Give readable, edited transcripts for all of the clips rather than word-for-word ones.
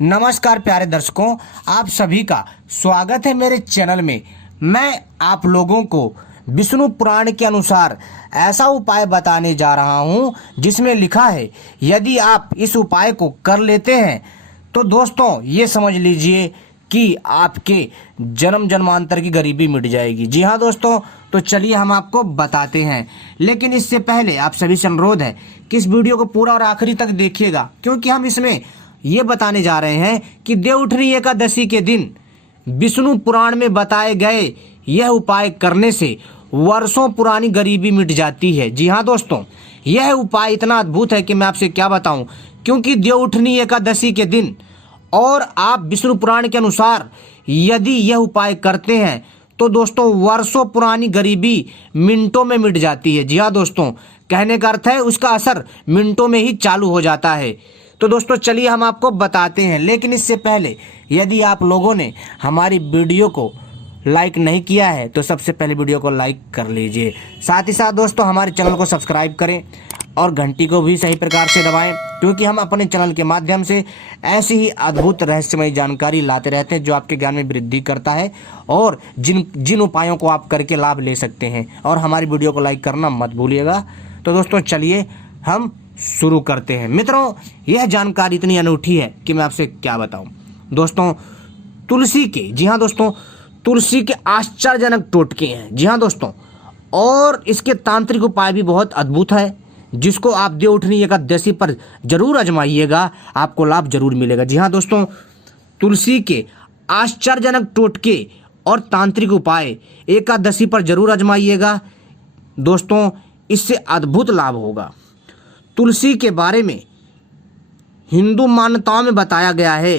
नमस्कार प्यारे दर्शकों, आप सभी का स्वागत है मेरे चैनल में। मैं आप लोगों को विष्णु पुराण के अनुसार ऐसा उपाय बताने जा रहा हूं जिसमें लिखा है यदि आप इस उपाय को कर लेते हैं तो दोस्तों ये समझ लीजिए कि आपके जन्म जन्मांतर की गरीबी मिट जाएगी। जी हाँ दोस्तों, तो चलिए हम आपको बताते हैं। लेकिन इससे पहले आप सभी से अनुरोध है कि इस वीडियो को पूरा और आखिरी तक देखिएगा, क्योंकि हम इसमें ये बताने जा रहे हैं कि देवउठनी एकादशी के दिन विष्णु पुराण में बताए गए यह उपाय करने से वर्षों पुरानी गरीबी मिट जाती है। जी हाँ दोस्तों, यह उपाय इतना अद्भुत है कि मैं आपसे क्या बताऊं, क्योंकि देवउठनी एकादशी के दिन और आप विष्णु पुराण के अनुसार यदि यह उपाय करते हैं तो दोस्तों वर्षों पुरानी गरीबी मिनटों में मिट जाती है। जी हाँ दोस्तों, कहने का अर्थ है उसका असर मिनटों में ही चालू हो जाता है। तो दोस्तों चलिए हम आपको बताते हैं। लेकिन इससे पहले यदि आप लोगों ने हमारी वीडियो को लाइक नहीं किया है तो सबसे पहले वीडियो को लाइक कर लीजिए। साथ ही साथ दोस्तों हमारे चैनल को सब्सक्राइब करें और घंटी को भी सही प्रकार से दबाएं, क्योंकि हम अपने चैनल के माध्यम से ऐसी ही अद्भुत रहस्यमय जानकारी लाते रहते हैं जो आपके ज्ञान में वृद्धि करता है और जिन उपायों को आप करके लाभ ले सकते हैं। और हमारी वीडियो को लाइक करना मत भूलिएगा। तो दोस्तों चलिए हम शुरू करते हैं। मित्रों, यह जानकारी इतनी अनूठी है कि मैं आपसे क्या बताऊं। दोस्तों तुलसी के, जी हाँ दोस्तों, तुलसी के आश्चर्यजनक टोटके हैं। जी हाँ दोस्तों, और इसके तांत्रिक उपाय भी बहुत अद्भुत है, जिसको आप देवउठनी एकादशी पर जरूर आजमाइएगा, आपको लाभ जरूर मिलेगा। जी हाँ दोस्तों, तुलसी के आश्चर्यजनक टोटके और तांत्रिक उपाय एकादशी पर जरूर आजमाइएगा दोस्तों, इससे अद्भुत लाभ होगा। तुलसी के बारे में हिंदू मान्यताओं में बताया गया है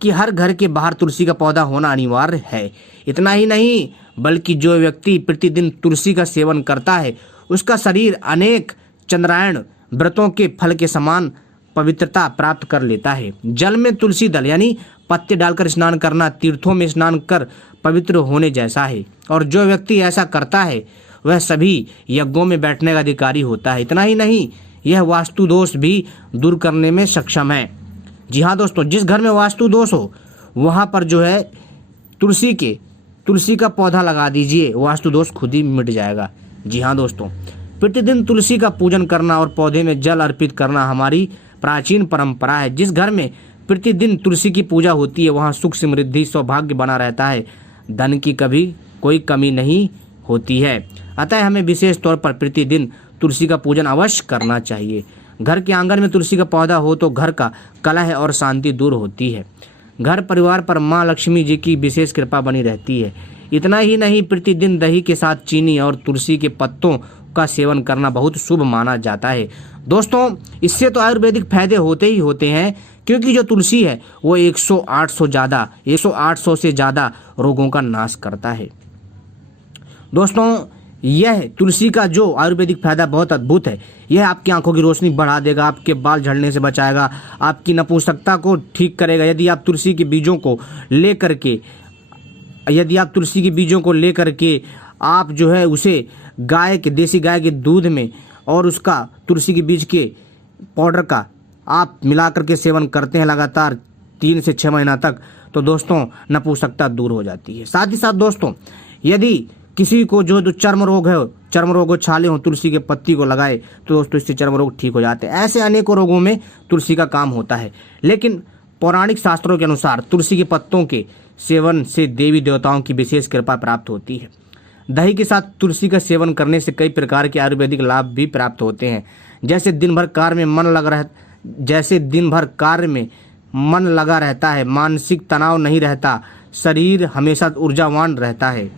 कि हर घर के बाहर तुलसी का पौधा होना अनिवार्य है। इतना ही नहीं, बल्कि जो व्यक्ति प्रतिदिन तुलसी का सेवन करता है उसका शरीर अनेक चंद्रायण व्रतों के फल के समान पवित्रता प्राप्त कर लेता है। जल में तुलसी दल यानी पत्ते डालकर स्नान करना तीर्थों में स्नान कर पवित्र होने जैसा है, और जो व्यक्ति ऐसा करता है वह सभी यज्ञों में बैठने का अधिकारी होता है। इतना ही नहीं, यह वास्तु दोष भी दूर करने में सक्षम है। जी हाँ दोस्तों, जिस घर में वास्तु दोष हो वहाँ पर जो है तुलसी का पौधा लगा दीजिए, वास्तु दोष खुद ही मिट जाएगा। जी हाँ दोस्तों, प्रतिदिन तुलसी का पूजन करना और पौधे में जल अर्पित करना हमारी प्राचीन परंपरा है। जिस घर में प्रतिदिन तुलसी की पूजा होती है वहाँ सुख समृद्धि सौभाग्य बना रहता है, धन की कभी कोई कमी नहीं होती है। अतः हमें विशेष तौर पर प्रतिदिन तुलसी का पूजन अवश्य करना चाहिए। घर के आंगन में तुलसी का पौधा हो तो घर का कलह और शांति दूर होती है। घर परिवार पर माँ लक्ष्मी जी की विशेष कृपा बनी रहती है। इतना ही नहीं, प्रतिदिन दही के साथ चीनी और तुलसी के पत्तों का सेवन करना बहुत शुभ माना जाता है। दोस्तों इससे तो आयुर्वेदिक फायदे होते ही होते हैं, क्योंकि जो तुलसी है वो 108 से ज़्यादा रोगों का नाश करता है। दोस्तों यह तुलसी का जो आयुर्वेदिक फायदा बहुत अद्भुत है। यह आपकी आंखों की रोशनी बढ़ा देगा, आपके बाल झड़ने से बचाएगा, आपकी नपुंसकता को ठीक करेगा। यदि आप तुलसी के बीजों को लेकर के आप जो है उसे देसी गाय के दूध में और उसका तुलसी के बीज के पाउडर का आप मिला करके सेवन करते हैं लगातार 3 से 6 महीना तक, तो दोस्तों नपुंसकता दूर हो जाती है। साथ ही साथ दोस्तों यदि किसी को जो चर्म रोग हो, छाले हो, तुलसी के पत्ती को लगाए तो दोस्तों इससे चर्म रोग ठीक हो जाते हैं। ऐसे अनेकों रोगों में तुलसी का काम होता है। लेकिन पौराणिक शास्त्रों के अनुसार तुलसी के पत्तों के सेवन से देवी देवताओं की विशेष कृपा प्राप्त होती है। दही के साथ तुलसी का सेवन करने से कई प्रकार के आयुर्वेदिक लाभ भी प्राप्त होते हैं। जैसे दिन भर कार्य में मन लगा रहता है, मानसिक तनाव नहीं रहता, शरीर हमेशा ऊर्जावान रहता है।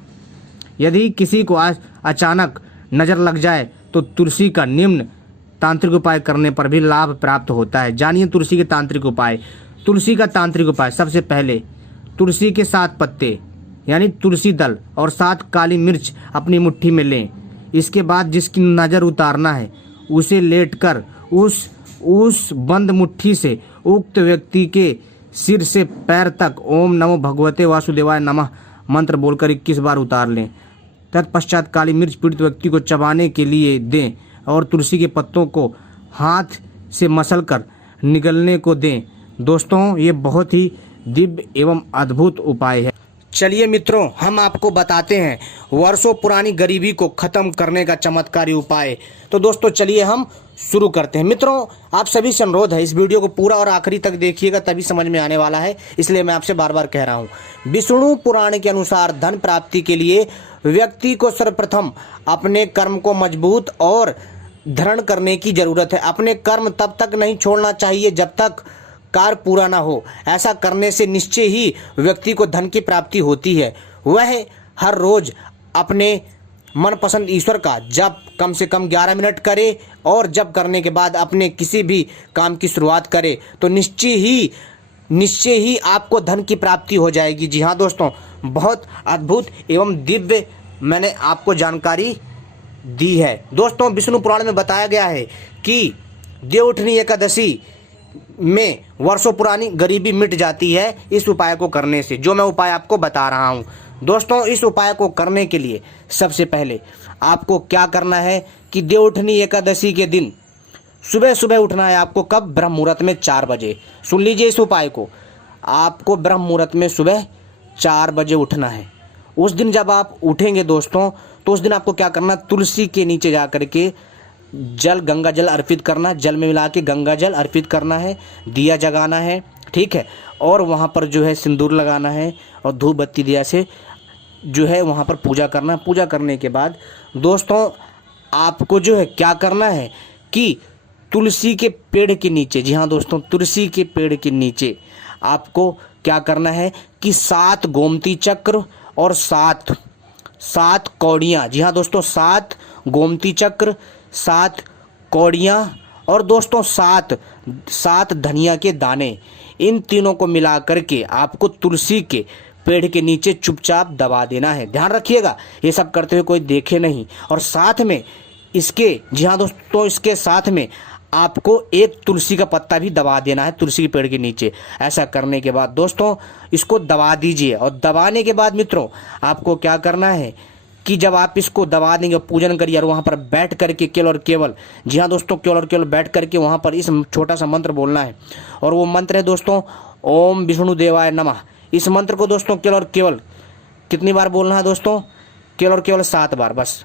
यदि किसी को अचानक नज़र लग जाए तो तुलसी का निम्न तांत्रिक उपाय करने पर भी लाभ प्राप्त होता है। जानिए तुलसी के तांत्रिक उपाय। तुलसी का तांत्रिक उपाय, सबसे पहले तुलसी के 7 पत्ते यानी तुलसी दल और 7 काली मिर्च अपनी मुट्ठी में लें। इसके बाद जिसकी नज़र उतारना है उसे लेटकर उस बंद मुट्ठी से उक्त व्यक्ति के सिर से पैर तक ओम नमो भगवते वासुदेवाय नमः मंत्र बोलकर 21 बार उतार लें। तत्पश्चात काली मिर्च पीड़ित व्यक्ति को चबाने के लिए दें और तुलसी के पत्तों को हाथ से मसलकर निगलने को दें। दोस्तों ये बहुत ही दिव्य एवं अद्भुत उपाय है। चलिए मित्रों, हम आपको बताते हैं वर्षों पुरानी गरीबी को खत्म करने का चमत्कारी उपाय। तो दोस्तों चलिए हम शुरू करते हैं। मित्रों, आप सभी से अनुरोध है, इस वीडियो को पूरा और आखिरी तक देखिएगा, तभी समझ में आने वाला है, इसलिए मैं आपसे बार बार कह रहा हूँ। विष्णु पुराण के अनुसार धन प्राप्ति के लिए व्यक्ति को सर्वप्रथम अपने कर्म को मजबूत और दृढ़ करने की जरूरत है। अपने कर्म तब तक नहीं छोड़ना चाहिए जब तक कार्य पूरा ना हो। ऐसा करने से निश्चय ही व्यक्ति को धन की प्राप्ति होती है। वह हर रोज अपने मनपसंद ईश्वर का जप कम से कम 11 मिनट करे और जप करने के बाद अपने किसी भी काम की शुरुआत करे तो निश्चय ही आपको धन की प्राप्ति हो जाएगी। जी हाँ दोस्तों, बहुत अद्भुत एवं दिव्य मैंने आपको जानकारी दी है। दोस्तों, विष्णु पुराण में बताया गया है कि देवउठनी एकादशी में वर्षों पुरानी गरीबी मिट जाती है इस उपाय को करने से, जो मैं उपाय आपको बता रहा हूं। दोस्तों, इस उपाय को करने के लिए सबसे पहले आपको क्या करना है कि देवउठनी एकादशी के दिन सुबह सुबह उठना है आपको। कब? ब्रह्म मुहूर्त में 4 बजे। सुन लीजिए इस उपाय को, आपको ब्रह्म मुहूर्त में सुबह 4 बजे उठना है। उस दिन जब आप उठेंगे दोस्तों, तो उस दिन आपको क्या करना, तुलसी के नीचे जा करके जल, गंगा जल अर्पित करना, जल में मिला के गंगा जल अर्पित करना है, दिया जगाना है, ठीक है, और वहाँ पर जो है सिंदूर लगाना है और धूप बत्ती दिया से जो है वहाँ पर पूजा करना। पूजा करने के बाद दोस्तों आपको जो है क्या करना है कि तुलसी के पेड़ के नीचे, जी हाँ दोस्तों, तुलसी के पेड़ के नीचे आपको क्या करना है कि 7 गोमती चक्र और 7 कौड़ियाँ, जी हाँ दोस्तों, 7 गोमती चक्र, 7 कौड़ियाँ और दोस्तों 7 धनिया के दाने, इन तीनों को मिला करके आपको तुलसी के पेड़ के नीचे चुपचाप दबा देना है। ध्यान रखिएगा ये सब करते हुए कोई देखे नहीं। और साथ में इसके, जी हाँ दोस्तों, इसके साथ में आपको एक तुलसी का पत्ता भी दबा देना है तुलसी के पेड़ के नीचे। ऐसा करने के बाद दोस्तों इसको दबा दीजिए। और दबाने के बाद मित्रों आपको क्या करना है कि जब आप इसको दबा देंगे, पूजन करिए और वहाँ पर बैठ करके केवल और केवल, जी हाँ दोस्तों, केवल और केवल बैठ करके वहाँ पर इस छोटा सा मंत्र बोलना है। और वो मंत्र है दोस्तों, ओम विष्णु देवाय नमः। इस मंत्र को दोस्तों केवल और केवल कितनी बार बोलना है दोस्तों? केवल और केवल 7 बार बस।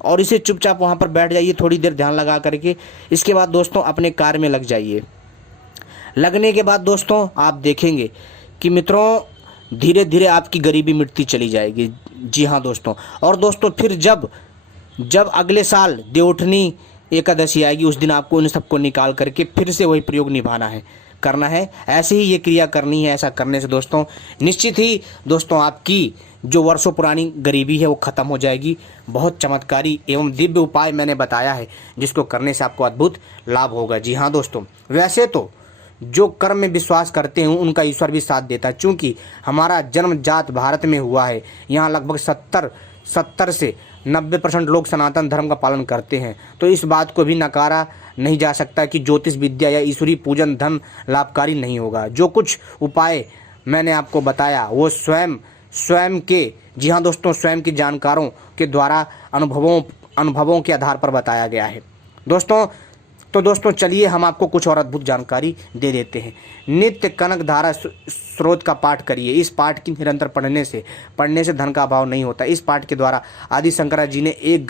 और इसे चुपचाप वहाँ पर बैठ जाइए थोड़ी देर ध्यान लगा करके। इसके बाद दोस्तों अपने कार्य में लग जाइए। लगने के बाद दोस्तों आप देखेंगे कि मित्रों धीरे धीरे आपकी गरीबी मिटती चली जाएगी। जी हाँ दोस्तों। और दोस्तों फिर जब अगले साल देवउठनी एकादशी आएगी, उस दिन आपको उन सबको निकाल करके फिर से वही प्रयोग निभाना है, करना है। ऐसे ही ये क्रिया करनी है। ऐसा करने से दोस्तों निश्चित ही दोस्तों आपकी जो वर्षों पुरानी गरीबी है वो खत्म हो जाएगी। बहुत चमत्कारी एवं दिव्य उपाय मैंने बताया है, जिसको करने से आपको अद्भुत लाभ होगा। जी हाँ दोस्तों, वैसे तो जो कर्म में विश्वास करते हैं उनका ईश्वर भी साथ देता है। चूँकि हमारा जन्मजात भारत में हुआ है, यहाँ लगभग 70 से 90% लोग सनातन धर्म का पालन करते हैं, तो इस बात को भी नकारा नहीं जा सकता कि ज्योतिष विद्या या ईश्वरीय पूजन धन लाभकारी नहीं होगा। जो कुछ उपाय मैंने आपको बताया वो स्वयं के, जी हाँ दोस्तों, स्वयं के जानकारों के द्वारा अनुभवों के आधार पर बताया गया है दोस्तों। तो दोस्तों चलिए हम आपको कुछ और अद्भुत जानकारी दे देते हैं। नित्य कनक धारा स्रोत का पाठ करिए। इस पाठ की निरंतर पढ़ने से धन का अभाव नहीं होता। इस पाठ के द्वारा आदि शंकराचार्य जी ने एक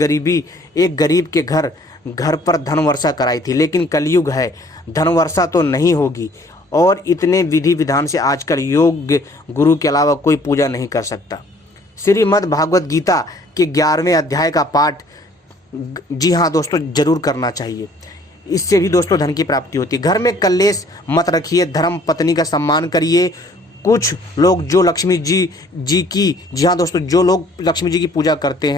गरीब के घर पर धन वर्षा कराई थी। लेकिन कलयुग है, धन वर्षा तो नहीं होगी और इतने विधि विधान से आजकल योग्य गुरु के अलावा कोई पूजा नहीं कर सकता। श्रीमद् भागवत गीता के 11वें अध्याय का पाठ, जी हाँ दोस्तों, जरूर करना चाहिए। इससे भी दोस्तों धन की प्राप्ति होती है। घर में कलेश मत रखिए, धर्म पत्नी का सम्मान करिए। कुछ लोग जो लक्ष्मी जी की, जी हाँ दोस्तों, जो लोग लक्ष्मी जी की पूजा करते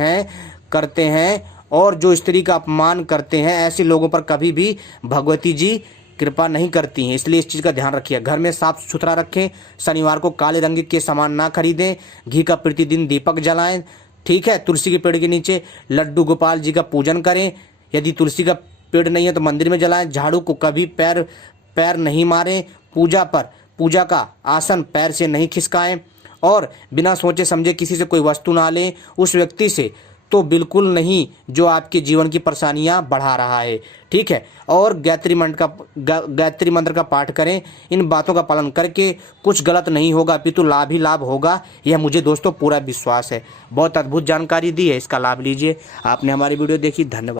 हैं और जो स्त्री का अपमान करते हैं, ऐसे लोगों पर कभी भी भगवती जी कृपा नहीं करती हैं। इसलिए इस चीज़ का ध्यान रखिए। घर में साफ सुथरा रखें। शनिवार को काले रंग के सामान ना खरीदें। घी का प्रतिदिन दीपक जलाएं, ठीक है। तुलसी के पेड़ के नीचे लड्डू गोपाल जी का पूजन करें। यदि तुलसी का पेड़ नहीं है तो मंदिर में जलाएं। झाड़ू को कभी पैर नहीं मारें। पूजा का आसन पैर से नहीं खिसकाएं और बिना सोचे समझे किसी से कोई वस्तु ना लें। उस व्यक्ति से तो बिल्कुल नहीं, जो आपके जीवन की परेशानियां बढ़ा रहा है। ठीक है, और गायत्री मंत्र का पाठ करें। इन बातों का पालन करके कुछ गलत नहीं होगा, अपितु लाभ ही लाभ होगा, यह मुझे दोस्तों पूरा विश्वास है। बहुत अद्भुत जानकारी दी है, इसका लाभ लीजिए। आपने हमारी वीडियो देखी, धन्यवाद।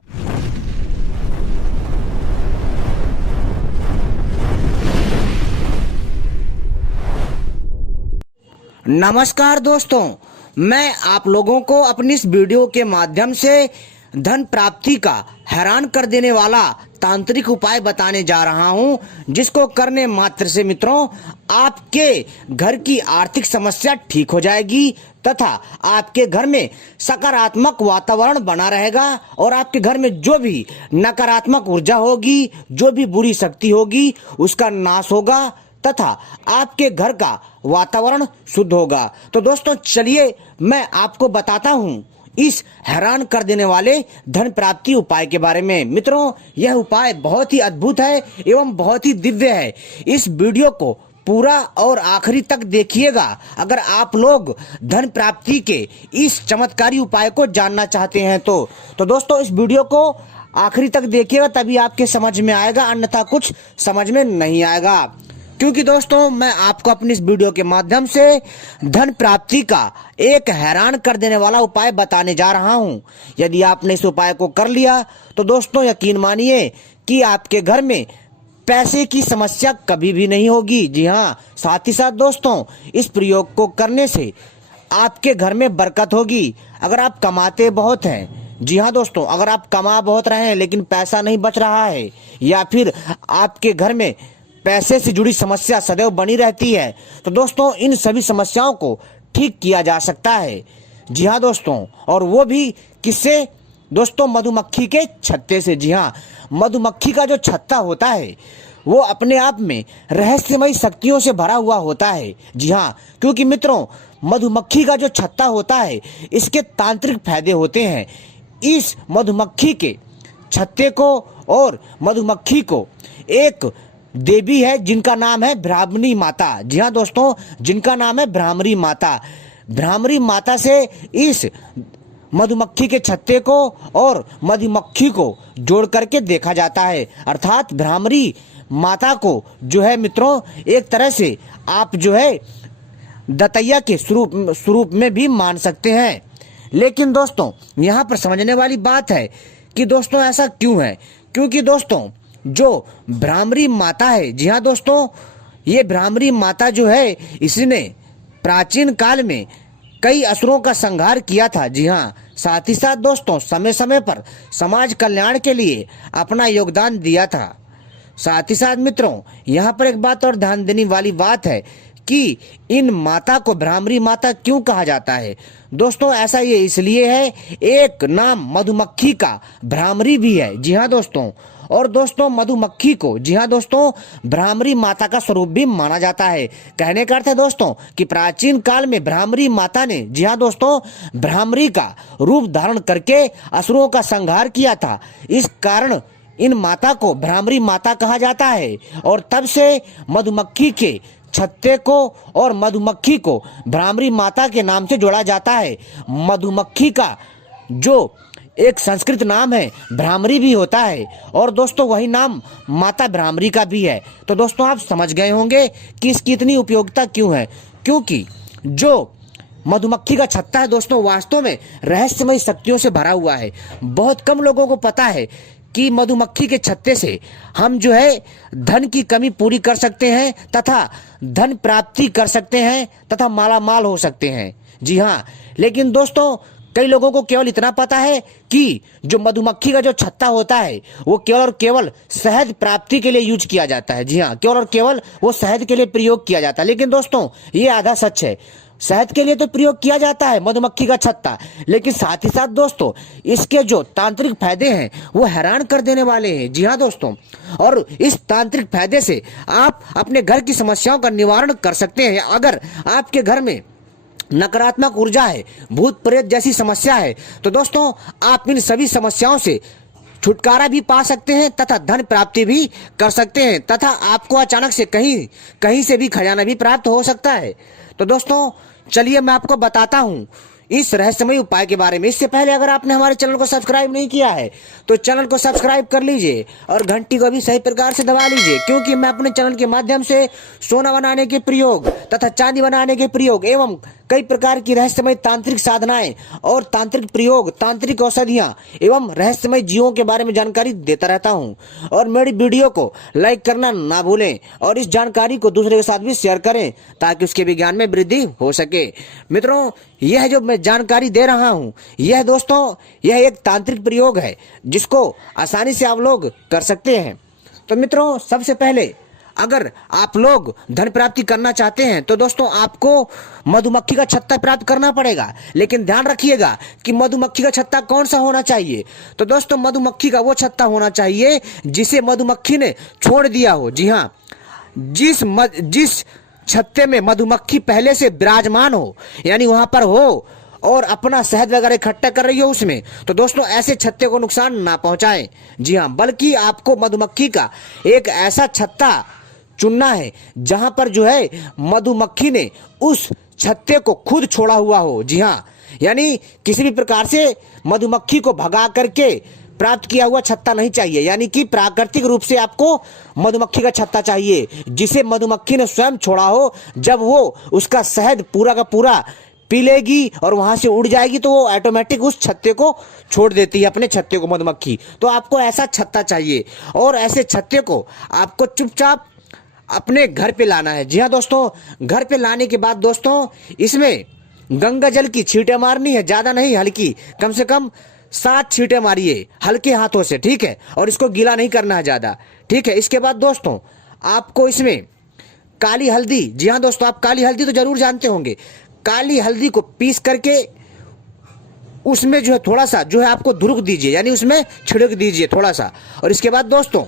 नमस्कार दोस्तों, मैं आप लोगों को अपनी इस वीडियो के माध्यम से धन प्राप्ति का हैरान कर देने वाला तांत्रिक उपाय बताने जा रहा हूं, जिसको करने मात्र से मित्रों आपके घर की आर्थिक समस्या ठीक हो जाएगी तथा आपके घर में सकारात्मक वातावरण बना रहेगा और आपके घर में जो भी नकारात्मक ऊर्जा होगी, जो भी बुरी शक्ति होगी, उसका नाश होगा तथा आपके घर का वातावरण शुद्ध होगा। तो दोस्तों चलिए मैं आपको बताता हूं इस हैरान कर देने वाले धन प्राप्ति उपाय के बारे में। मित्रों, यह उपाय बहुत ही अद्भुत है एवं बहुत ही दिव्य है। इस वीडियो को पूरा और आखिरी तक देखिएगा अगर आप लोग धन प्राप्ति के इस चमत्कारी उपाय को जानना चाहते हैं तो दोस्तों इस वीडियो को आखिरी तक देखिएगा, तभी आपके समझ में आएगा, अन्यथा कुछ समझ में नहीं आएगा। क्योंकि दोस्तों मैं आपको अपनी इस वीडियो के माध्यम से धन प्राप्ति का एक हैरान कर देने वाला उपाय बताने जा रहा हूं। यदि आपने इस उपाय को कर लिया तो दोस्तों यकीन मानिए कि आपके घर में पैसे की समस्या कभी भी नहीं होगी। जी हाँ, साथ ही साथ दोस्तों इस प्रयोग को करने से आपके घर में बरकत होगी। अगर आप कमाते बहुत हैं, जी हाँ दोस्तों, अगर आप कमा बहुत रहे हैं लेकिन पैसा नहीं बच रहा है, या फिर आपके घर में पैसे से जुड़ी समस्या सदैव बनी रहती है, तो दोस्तों इन सभी समस्याओं को ठीक किया जा सकता है। जी हाँ दोस्तों, और वो भी किससे दोस्तों? मधुमक्खी के छत्ते से। जी हाँ, मधुमक्खी का जो छत्ता होता है वो अपने आप में रहस्यमयी शक्तियों से भरा हुआ होता है। जी हाँ, क्योंकि मित्रों मधुमक्खी का जो छत्ता होता है इसके तांत्रिक फायदे होते हैं। इस मधुमक्खी के छत्ते को और मधुमक्खी को एक देवी है जिनका नाम है ब्राह्मणी माता। जी हाँ दोस्तों, जिनका नाम है ब्राह्मणी माता। ब्राह्मणी माता से इस मधुमक्खी के छत्ते को और मधुमक्खी को जोड़ करके देखा जाता है। अर्थात ब्राह्मणी माता को जो है मित्रों एक तरह से आप जो है दतैया के स्वरूप में भी मान सकते हैं। लेकिन दोस्तों यहाँ पर समझने वाली बात है कि दोस्तों ऐसा क्यों है? क्योंकि दोस्तों जो ब्राह्मणी माता है, जी हाँ दोस्तों, ये ब्राह्मणी माता जो है इसने प्राचीन काल में कई असुरों का संहार किया था। जी हाँ, साथ ही साथ दोस्तों समय समय पर समाज कल्याण के लिए अपना योगदान दिया था। साथ ही साथ मित्रों यहाँ पर एक बात और ध्यान देने वाली बात है कि इन माता को ब्राह्मणी माता क्यों कहा जाता है? दोस्तों ऐसा ये इसलिए है, एक नाम मधुमक्खी का ब्राह्मणी भी है। जी हाँ दोस्तों, और दोस्तों मधुमक्खी को, जी हाँ दोस्तों, ब्राह्मणी माता का स्वरूप भी माना जाता है। कहने का अर्थ है दोस्तों कि प्राचीन काल में ब्राह्मणी माता ने, जी हाँ दोस्तों, ब्राह्मणी का रूप धारण करके असुरों का संहार किया था। इस कारण इन माता को ब्राह्मणी माता कहा जाता है और तब से मधुमक्खी के छत्ते को और मधुमक्खी को ब्राह्मणी माता के नाम से जोड़ा जाता है। मधुमक्खी का जो एक संस्कृत नाम है ब्राह्मणी भी होता है और दोस्तों वही नाम माता ब्राह्मणी का भी है। तो दोस्तों आप समझ गए होंगे कि इसकी इतनी उपयोगिता क्यों है। क्योंकि जो मधुमक्खी का छत्ता है दोस्तों वास्तव में रहस्यमयी शक्तियों से भरा हुआ है। बहुत कम लोगों को पता है कि मधुमक्खी के छत्ते से हम जो है धन की कमी पूरी कर सकते हैं तथा धन प्राप्ति कर सकते हैं तथा मालामाल हो सकते हैं। जी हाँ, लेकिन दोस्तों कई लोगों को केवल इतना पता है कि जो मधुमक्खी का जो छत्ता होता है वो केवल और केवल शहद प्राप्ति के लिए यूज किया जाता है। जी हाँ, केवल और केवल वो शहद के लिए प्रयोग किया जाता है। लेकिन दोस्तों ये आधा सच है। शहद के लिए तो प्रयोग किया जाता है मधुमक्खी का छत्ता, लेकिन साथ ही साथ दोस्तों इसके जो तांत्रिक फायदे हैं वो हैरान कर देने वाले हैं। जी हाँ दोस्तों, और इस तांत्रिक फायदे से आप अपने घर की समस्याओं का निवारण कर सकते हैं। अगर आपके घर में नकारात्मक ऊर्जा है, भूत प्रेत जैसी समस्या है, तो दोस्तों आप इन सभी समस्याओं से छुटकारा भी पा सकते हैं तथा धन प्राप्ति भी कर सकते हैं तथा आपको अचानक से कहीं से भी खजाना भी प्राप्त हो सकता है। तो दोस्तों चलिए मैं आपको बताता हूं इस रहस्यमय उपाय के बारे में। इससे पहले अगर आपने हमारे चैनल को सब्सक्राइब नहीं किया है तो चैनल को सब्सक्राइब कर लीजिए और घंटी को भी सही प्रकार से दबा लीजिए, क्योंकि मैं अपने चैनल के माध्यम से सोना बनाने के प्रयोग तथा चांदी बनाने के प्रयोग एवं कई प्रकार की रहस्यमय तांत्रिक साधनाएं और तांत्रिक प्रयोग, तांत्रिक औषधियां एवं रहस्यमय जीवों के बारे में जानकारी देता रहता हूं। और मेरी वीडियो को लाइक करना ना भूलें और इस जानकारी को दूसरे के साथ भी शेयर करें ताकि उसके विज्ञान में वृद्धि हो सके। मित्रों, यह जो मैं जानकारी दे रहा हूं, यह दोस्तों यह एक तांत्रिक प्रयोग है जिसको आसानी से आप लोग कर सकते हैं। तो मित्रों, सबसे पहले अगर आप लोग धन प्राप्ति करना चाहते हैं तो दोस्तों आपको मधुमक्खी का छत्ता प्राप्त करना पड़ेगा। लेकिन ध्यान रखिएगा कि मधुमक्खी का छत्ता कौन सा होना चाहिए। तो दोस्तों मधुमक्खी का वो छत्ता होना चाहिए जिसे मधुमक्खी ने छोड़ दिया हो। जी हाँ, जिस छत्ते में मधुमक्खी पहले से विराजमान हो, यानी वहां पर हो और अपना शहद वगैरह इकट्ठा कर रही हो उसमें, तो दोस्तों ऐसे छत्ते को नुकसान ना पहुंचाएं। जी हाँ, बल्कि आपको मधुमक्खी का एक ऐसा छत्ता चुनना है जहां पर जो है मधुमक्खी ने उस छत्ते को खुद छोड़ा हुआ हो। जी हाँ, यानी किसी भी प्रकार से मधुमक्खी को भगा करके प्राप्त किया हुआ छत्ता नहीं चाहिए, यानी कि प्राकृतिक रूप से आपको मधुमक्खी का छत्ता चाहिए जिसे मधुमक्खी ने स्वयं छोड़ा हो। जब वो उसका शहद पूरा का पूरा पी लेगी और वहां से उड़ जाएगी तो वो ऑटोमेटिक उस छत्ते को छोड़ देती है, अपने छत्ते को मधुमक्खी। तो आपको ऐसा छत्ता चाहिए और ऐसे छत्ते को आपको चुपचाप अपने घर पे लाना है। जी हाँ दोस्तों, घर पे लाने के बाद दोस्तों इसमें गंगा जल की छींटे मारनी है, ज्यादा नहीं, हल्की, कम से कम 7 छींटे मारिए हल्के हाथों से, ठीक है। और इसको गीला नहीं करना है ज्यादा, ठीक है। इसके बाद दोस्तों आपको इसमें काली हल्दी, जी हाँ दोस्तों, आप काली हल्दी तो जरूर जानते होंगे, काली हल्दी को पीस करके उसमें जो है थोड़ा सा जो है आपको धुरुक दीजिए, यानी उसमें छिड़क दीजिए थोड़ा सा। और इसके बाद दोस्तों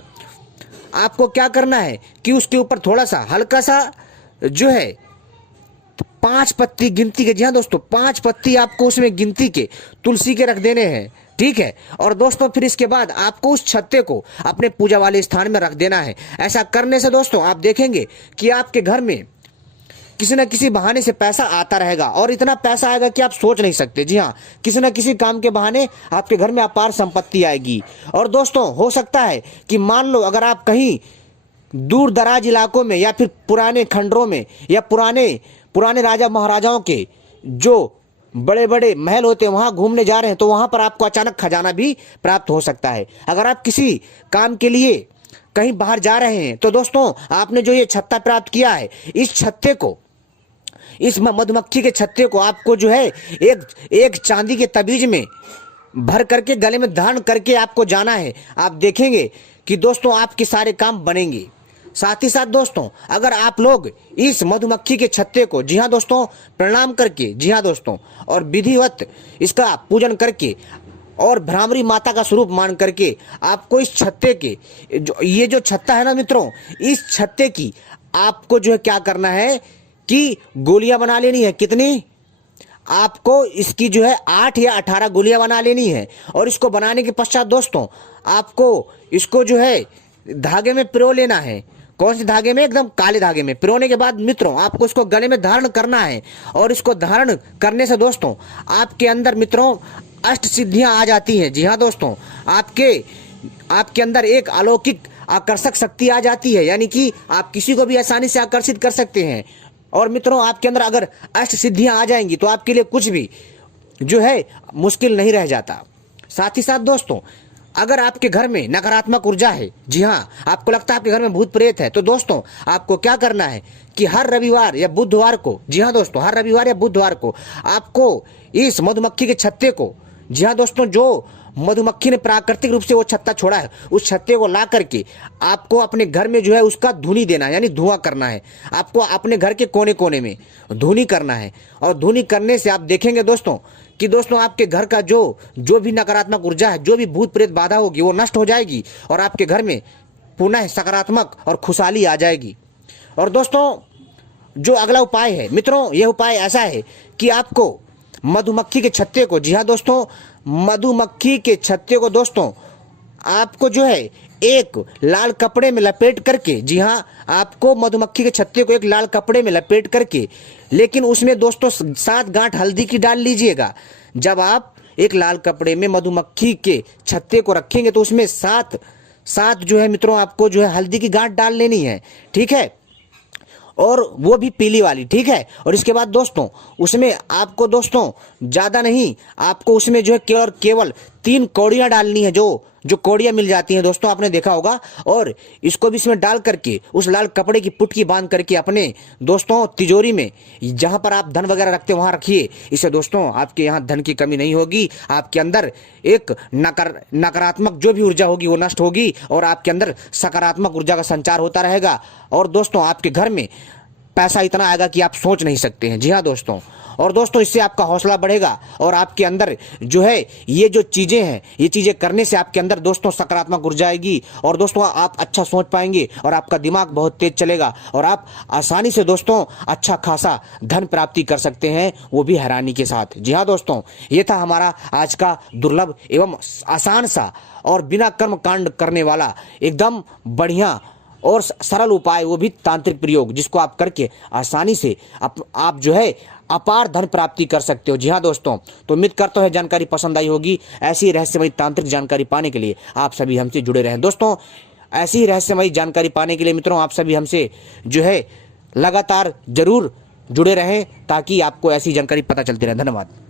आपको क्या करना है कि उसके ऊपर थोड़ा सा हल्का सा जो है 5 पत्ती गिनती के, जी हाँ दोस्तों 5 पत्ती आपको उसमें गिनती के तुलसी के रख देने हैं, ठीक है। और दोस्तों फिर इसके बाद आपको उस छत्ते को अपने पूजा वाले स्थान में रख देना है। ऐसा करने से दोस्तों आप देखेंगे कि आपके घर में किसी न किसी बहाने से पैसा आता रहेगा और इतना पैसा आएगा कि आप सोच नहीं सकते। जी हाँ, किसी न किसी काम के बहाने आपके घर में अपार संपत्ति आएगी। और दोस्तों हो सकता है कि मान लो अगर आप कहीं दूर दराज इलाकों में या फिर पुराने खंडरों में या पुराने राजा महाराजाओं के जो बड़े बड़े महल होते हैं वहां घूमने जा रहे हैं तो वहां पर आपको अचानक खजाना भी प्राप्त हो सकता है। अगर आप किसी काम के लिए कहीं बाहर जा रहे हैं तो दोस्तों आपने जो ये छत्ता प्राप्त किया है, इस छत्ते को, इस मधुमक्खी के छत्ते को आपको जो है एक चांदी के तबीज में भर करके गले में धारण करके आपको जाना है। आप देखेंगे कि दोस्तों आपके सारे काम बनेंगे। साथ ही साथ दोस्तों अगर आप लोग इस मधुमक्खी के छत्ते को, जी हाँ दोस्तों, प्रणाम करके, जी हाँ दोस्तों, और विधिवत इसका पूजन करके और भ्रामरी माता का स्वरूप मान करके आपको इस छत्ते के ये जो छत्ता है ना मित्रों, इस छत्ते की आपको जो है क्या करना है कि गोलियां बना लेनी है। कितनी? आपको इसकी जो है 8 या 18 गोलियां बना लेनी है। और इसको बनाने के पश्चात दोस्तों आपको इसको जो है धागे में पिरो लेना है। कौन से धागे में? एकदम काले धागे में। पिरोने के बाद मित्रों आपको इसको गले में धारण करना है। और इसको धारण करने से दोस्तों आपके अंदर मित्रों अष्ट सिद्धियां आ जाती हैं। जी हाँ दोस्तों, आपके अंदर एक अलौकिक आकर्षक शक्ति आ जाती है, यानी कि आप किसी को भी आसानी से आकर्षित कर सकते हैं। और मित्रों आपके अंदर अगर अष्ट सिद्धियां आ जाएंगी तो आपके लिए कुछ भी जो है मुश्किल नहीं रह जाता। साथ ही साथ दोस्तों अगर आपके घर में नकारात्मक ऊर्जा है, जी हाँ, आपको लगता है आपके घर में भूत प्रेत है, तो दोस्तों आपको क्या करना है कि हर रविवार या बुधवार को, जी हाँ दोस्तों, हर रविवार या बुधवार को आपको इस मधुमक्खी के छत्ते को, जी हाँ दोस्तों, जो मधुमक्खी ने प्राकृतिक रूप से वो छत्ता छोड़ा है, उस छत्ते को ला करके आपको अपने घर में जो है उसका धुनी देना है, यानी धुआं करना है। आपको अपने घर के कोने कोने में धुनी करना है। और धुनी करने से आप देखेंगे दोस्तों कि दोस्तों आपके घर का जो भी नकारात्मक ऊर्जा है, जो भी भूत प्रेत बाधा होगी, वो नष्ट हो जाएगी और आपके घर में पुनः सकारात्मक और खुशहाली आ जाएगी। और दोस्तों जो अगला उपाय है मित्रों, यह उपाय ऐसा है कि आपको मधुमक्खी के छत्ते को, जी हाँ दोस्तों, मधुमक्खी के छत्ते को दोस्तों आपको जो है एक लाल कपड़े में लपेट करके, जी हाँ, आपको मधुमक्खी के छत्ते को एक लाल कपड़े में लपेट करके, लेकिन उसमें दोस्तों 7 गांठ हल्दी की डाल लीजिएगा। जब आप एक लाल कपड़े में मधुमक्खी के छत्ते को रखेंगे तो उसमें 7 जो है मित्रों आपको जो है हल्दी की गांठ डाल लेनी है, ठीक है, और वो भी पीली वाली, ठीक है। और इसके बाद दोस्तों उसमें आपको दोस्तों ज़्यादा नहीं, आपको उसमें जो है केवल 3 कौड़ियाँ डालनी है, जो कौड़ियाँ मिल जाती हैं दोस्तों, आपने देखा होगा। और इसको भी इसमें डाल करके उस लाल कपड़े की पुटकी बांध करके अपने दोस्तों तिजोरी में, जहाँ पर आप धन वगैरह रखते हैं वहाँ रखिए। इससे दोस्तों आपके यहाँ धन की कमी नहीं होगी, आपके अंदर एक नकारात्मक जो भी ऊर्जा होगी वो नष्ट होगी और आपके अंदर सकारात्मक ऊर्जा का संचार होता रहेगा। और दोस्तों आपके घर में पैसा इतना आएगा कि आप सोच नहीं सकते हैं। जी हाँ दोस्तों, और दोस्तों इससे आपका हौसला बढ़ेगा और आपके अंदर जो है ये जो चीज़ें हैं, ये चीज़ें करने से आपके अंदर दोस्तों सकारात्मक ऊर्जा आएगी और दोस्तों आप अच्छा सोच पाएंगे और आपका दिमाग बहुत तेज चलेगा और आप आसानी से दोस्तों अच्छा खासा धन प्राप्ति कर सकते हैं, वो भी हैरानी के साथ। जी हाँ दोस्तों, ये था हमारा आज का दुर्लभ एवं आसान सा और बिना कर्म कांड करने वाला एकदम बढ़िया और सरल उपाय, वो भी तांत्रिक प्रयोग, जिसको आप करके आसानी से आप जो है अपार धन प्राप्ति कर सकते हो। जी हाँ दोस्तों, तो उम्मीद करता हूँ जानकारी पसंद आई होगी। ऐसी रहस्यमयी तांत्रिक जानकारी पाने के लिए आप सभी हमसे जुड़े रहें दोस्तों। ऐसी ही रहस्यमयी जानकारी पाने के लिए मित्रों आप सभी हमसे जो है लगातार जरूर जुड़े रहें ताकि आपको ऐसी जानकारी पता चलती रहे। धन्यवाद।